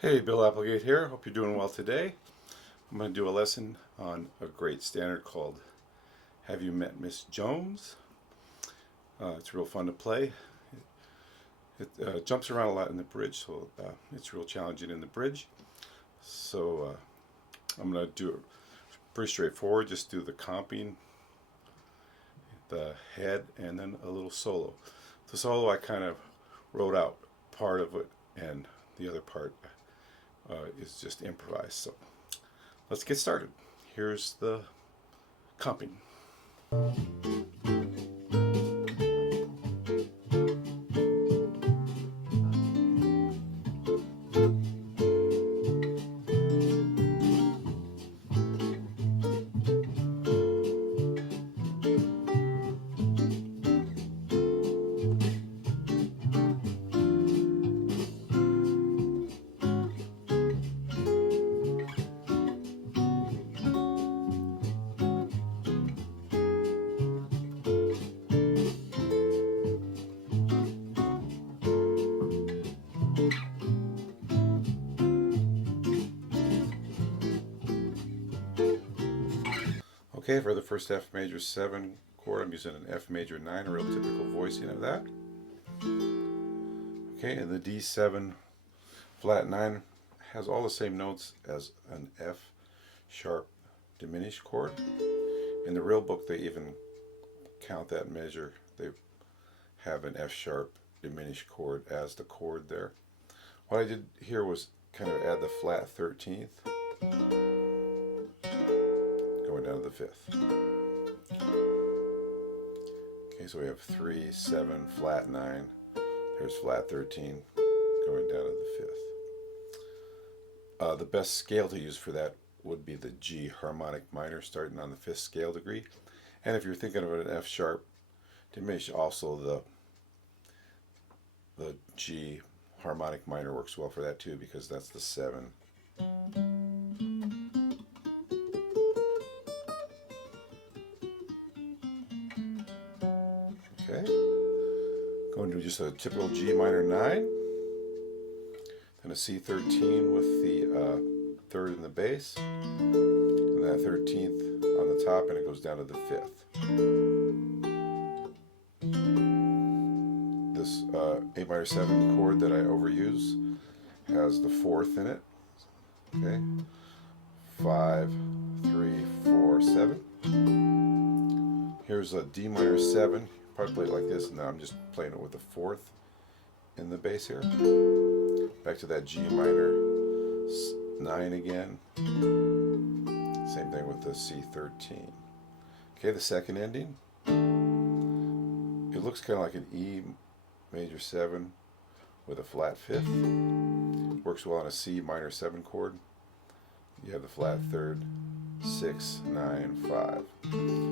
Hey, Bill Applegate here. Hope you're doing well today. I'm going to do a lesson on a great standard called Have You Met Miss Jones? It's real fun to play. It jumps around a lot in the bridge, so it's real challenging in the bridge. So I'm going to do it pretty straightforward. Just do the comping, the head, and then a little solo. The solo I kind of wrote out part of it, and the other part is just improvised. So let's get started. Here's the comping. Okay, for the first F major 7 chord, I'm using an F major 9, a real typical voicing of that. Okay, and the D7 flat 9 has all the same notes as an F sharp diminished chord. In the real book, they even count that measure. They have an F sharp diminished chord as the chord there. What I did here was kind of add the flat 13th, going down to the 5th. Okay, so we have 3, 7, flat 9. Here's flat 13, going down to the 5th. The best scale to use for that would be the G harmonic minor, starting on the 5th scale degree. And if you're thinking of an F sharp diminished, also the G harmonic minor works well for that too, because that's the 7. Okay, going to just a typical G minor 9, then a C13 with the 3rd in the bass, and that 13th on the top, and it goes down to the 5th. This A minor 7 chord that I overuse has the 4th in it. Okay, 5, 3, 4, 7. Here's a D minor 7. Probably play it like this. Now I'm just playing it with the 4th in the bass here. Back to that G minor 9 again. Same thing with the C13. Okay, the second ending. It looks kind of like an E major 7 with a flat 5th. Works well on a C minor 7 chord. You have the flat 3rd, 6, 9, 5.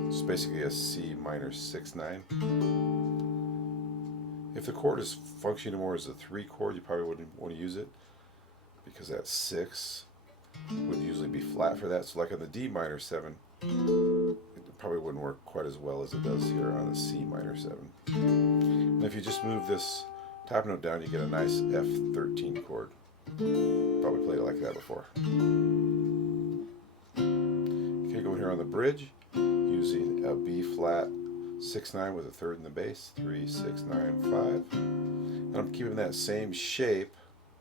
It's basically a C minor 6, 9. If the chord is functioning more as a 3 chord, you probably wouldn't want to use it, because that 6 would usually be flat for that. So like on the D minor 7, it probably wouldn't work quite as well as it does here on the C minor 7. And if you just move this top note down, you get a nice F13 chord. Probably played it like that before. Okay, going here on the bridge, using a B flat 6, 9 with a 3rd in the bass, 3, 6, 9, 5. And I'm keeping that same shape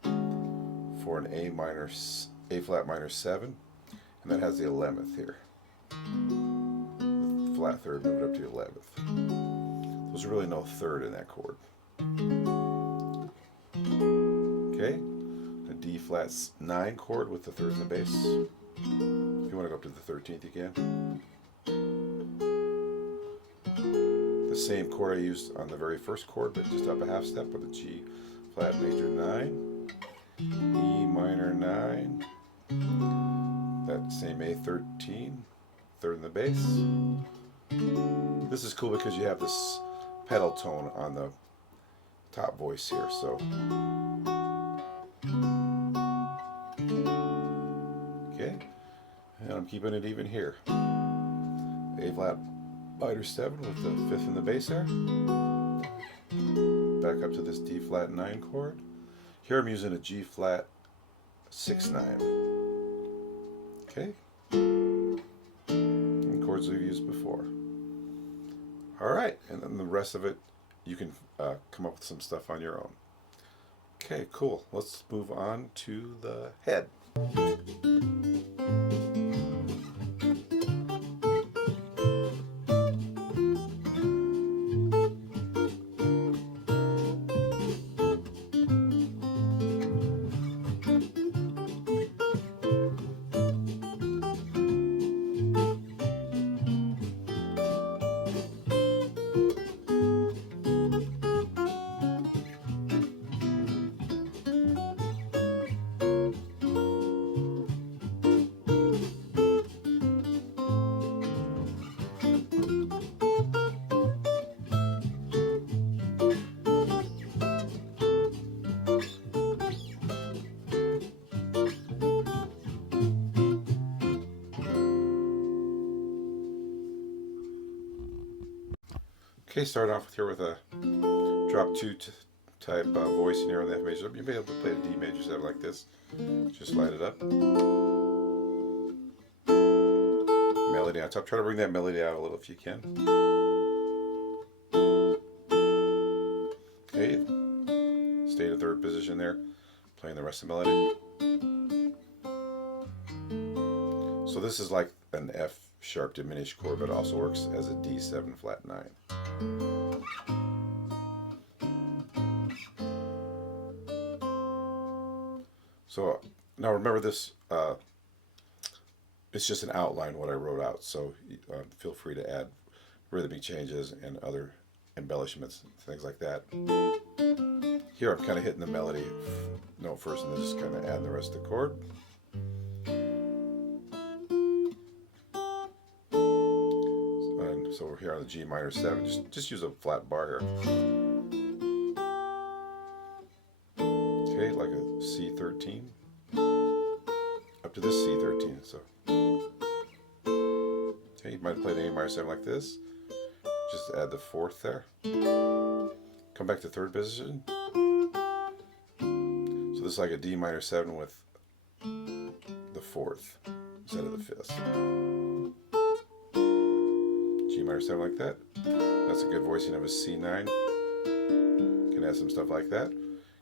for an A flat minor 7, and that has the 11th here. The flat 3rd moved up to the 11th. There's really no 3rd in that chord. Okay, a D flat 9 chord with the 3rd in the bass. If you want to go up to the 13th, you can. The same chord I used on the very first chord, but just up a half step with a G flat major 9, E minor 9, that same A13, 3rd in the bass. This is cool because you have this pedal tone on the top voice here, so. Okay, and I'm keeping it even here. A flat minor 7 with the 5th in the bass there. Back up to this D flat 9 chord. Here I'm using a G flat 6/9. Okay. And chords we've used before. All right, and then the rest of it, you can come up with some stuff on your own. Okay, cool. Let's move on to the head. Okay, start off here with a drop 2 type voice in here on the F major. You may be able to play the D major 7 like this. Just slide it up. Melody on top. Try to bring that melody out a little if you can. Okay, stay in the third position there, playing the rest of the melody. So this is like an F sharp diminished chord, but it also works as a D7 flat 9. So now remember this, it's just an outline what I wrote out, so feel free to add rhythmic changes and other embellishments, things like that. Here I'm kind of hitting the melody note first and then just kind of adding the rest of the chord. And so we're here on the G minor 7, just use a flat bar here. Okay, like a C13 up to this C13. So okay, you might play the A minor 7 like this. Just add the 4th there. Come back to third position. So this is like a D minor 7 with the 4th instead of the 5th. G minor 7 like that. That's a good voicing of a C9. Can add some stuff like that.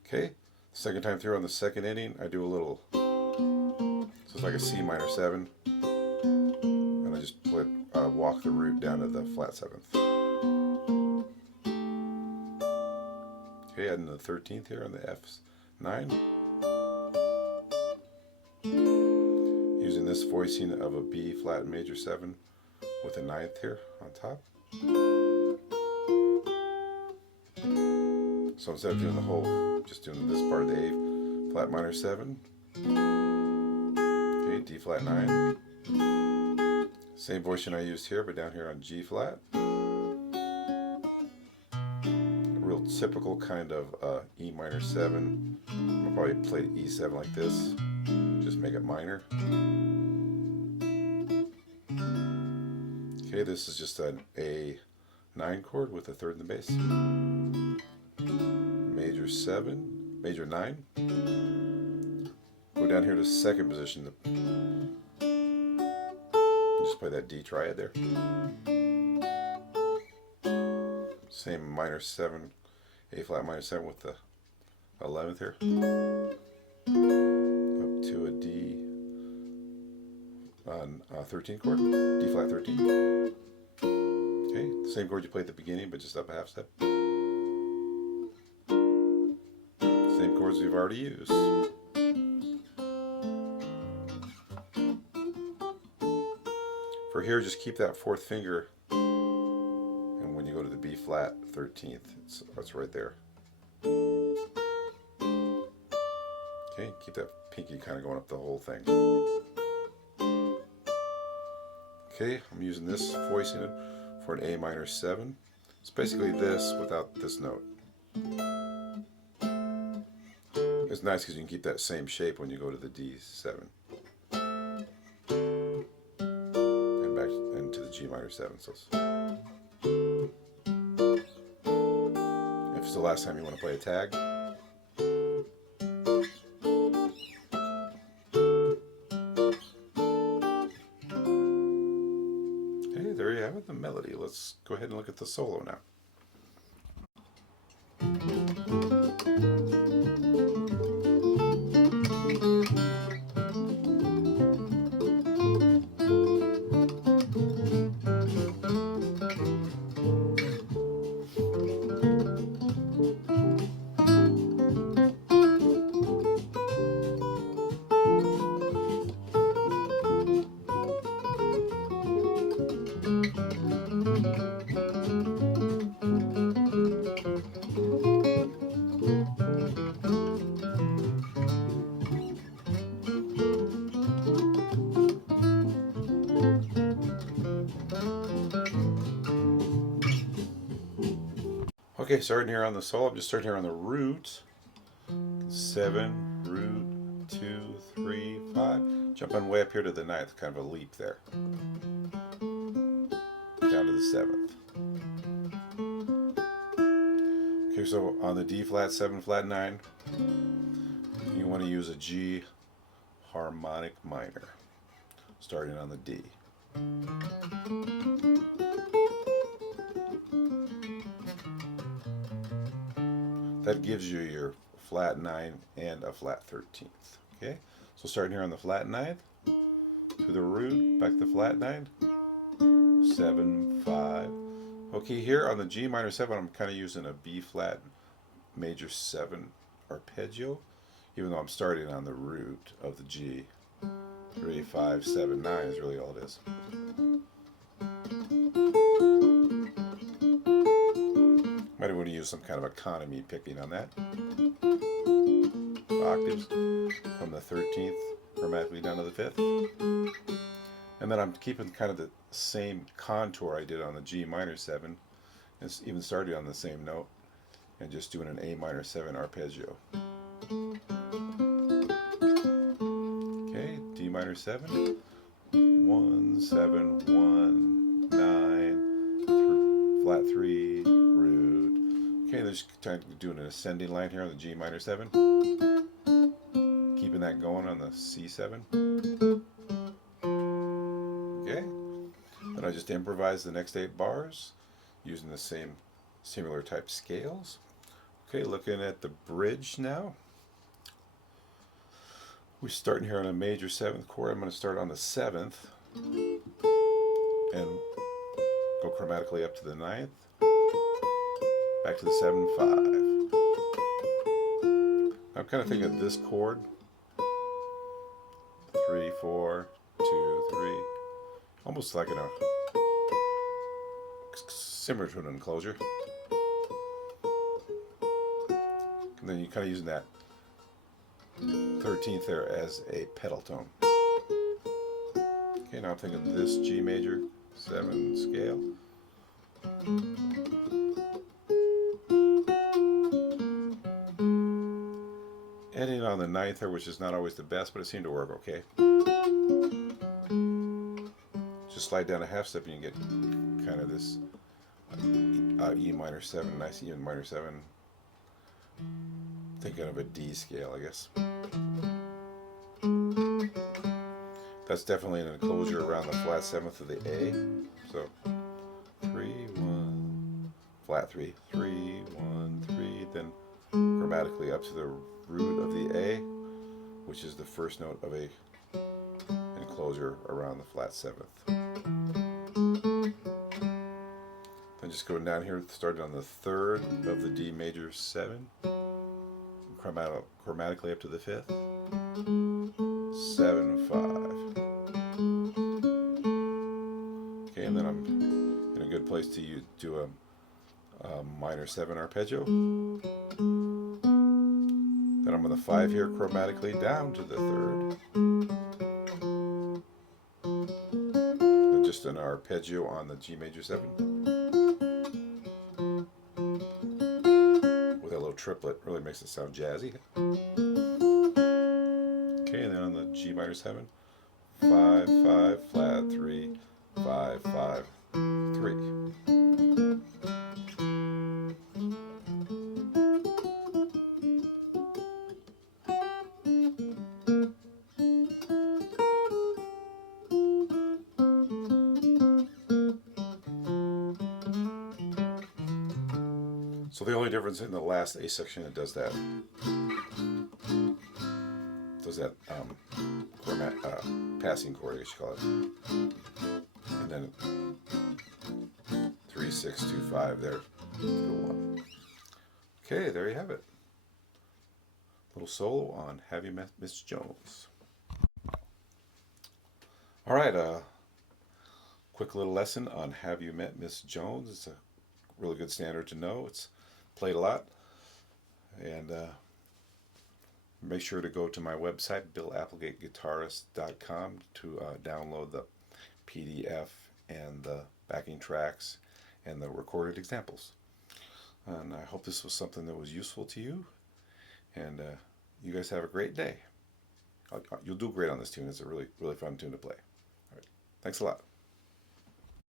Okay. Second time through on the second inning, I do a little, so it's like a C minor 7, and I just walk the root down to the flat 7th. Okay, adding the 13th here on the F9. Using this voicing of a B flat major 7 with a 9th here on top. So instead of doing the whole, just doing this part of the A flat minor 7, okay, D flat 9, same voicing I used here, but down here on G flat. A real typical kind of E minor 7. I'll probably play E7 like this, just make it minor. Okay, this is just an A9 chord with a 3rd in the bass. Major 7, major 9. Go down here to second position. Just play that D triad there. Same minor 7, A flat minor 7 with the 11th here. Up to a D on 13 chord, D flat 13. Okay, same chord you played at the beginning, but just up a half step. Same chords we've already used. For here, just keep that 4th finger, and when you go to the B flat 13th, it's right there. Okay, keep that pinky kind of going up the whole thing. Okay, I'm using this voicing for an A minor 7. It's basically this without this note. It's nice because you can keep that same shape when you go to the D7. And back into the G minor 7. So if it's the last time you want to play a tag, the melody. Let's go ahead and look at the solo now. Okay, starting here on the solo, I'm just starting here on the root. 7, root, 2, 3, 5. Jumping way up here to the ninth, kind of a leap there. Down to the 7th. Okay, so on the D flat, 7 flat 9, you want to use a G harmonic minor, starting on the D. That gives you your flat 9 and a flat 13th. Okay, so starting here on the flat 9th, to the root, back to flat 9, 7, 5. Okay, here on the G minor 7, I'm kind of using a B flat major 7 arpeggio, even though I'm starting on the root of the G. 3, 5, 7, 9 is really all it is. Might want to use some kind of economy picking on that. Octaves from the 13th chromatically down to the 5th. And then I'm keeping kind of the same contour I did on the G minor 7. It's even started on the same note and just doing an A minor 7 arpeggio. Okay, D minor 7. 1, 7, 1, 9, flat 3, root. Okay, there's kind of doing an ascending line here on the G minor 7. Keeping that going on the C7. Okay, then I just improvise the next 8 bars using the same similar type scales. Okay, looking at the bridge now. We're starting here on a major 7th chord. I'm going to start on the 7th and go chromatically up to the 9th, back to the 7, 5. I'm kind of thinking of this chord, 3, 4, 2, 3, almost like in a similar to an enclosure. And then you're kind of using that 13th there as a pedal tone. Okay, now I'm thinking of this G major 7 scale. Ending on the 9th there, which is not always the best, but it seemed to work okay. Just slide down a half step and you get kind of this E minor 7, nice E minor 7. Thinking of a D scale, I guess. That's definitely an enclosure around the flat 7th of the A. So 3, 1, flat 3, 3, 1, 3, then chromatically up to the root of the A, which is the first note of a enclosure around the flat 7th. Then just going down here, starting on the 3rd of the D major 7, chromatically up to the 5th, 7, 5. Okay, and then I'm in a good place to do a minor 7 arpeggio. Then I'm on the 5 here, chromatically down to the 3rd. Then just an arpeggio on the G major 7. With a little triplet, really makes it sound jazzy. Okay, and then on the G minor 7, 5, 5, flat 3, 5, 5, 3. So the only difference in the last A section, it does that chord, passing chord, I guess you call it, and then 3, 6, 2, 5 there, to the 1. Okay, there you have it. Little solo on Have You Met Miss Jones. All right, quick little lesson on Have You Met Miss Jones. It's a really good standard to know. It's played a lot. And make sure to go to my website, BillApplegateGuitarist.com, to download the PDF and the backing tracks and the recorded examples. And I hope this was something that was useful to you. And you guys have a great day. You'll do great on this tune. It's a really, really fun tune to play. All right. Thanks a lot.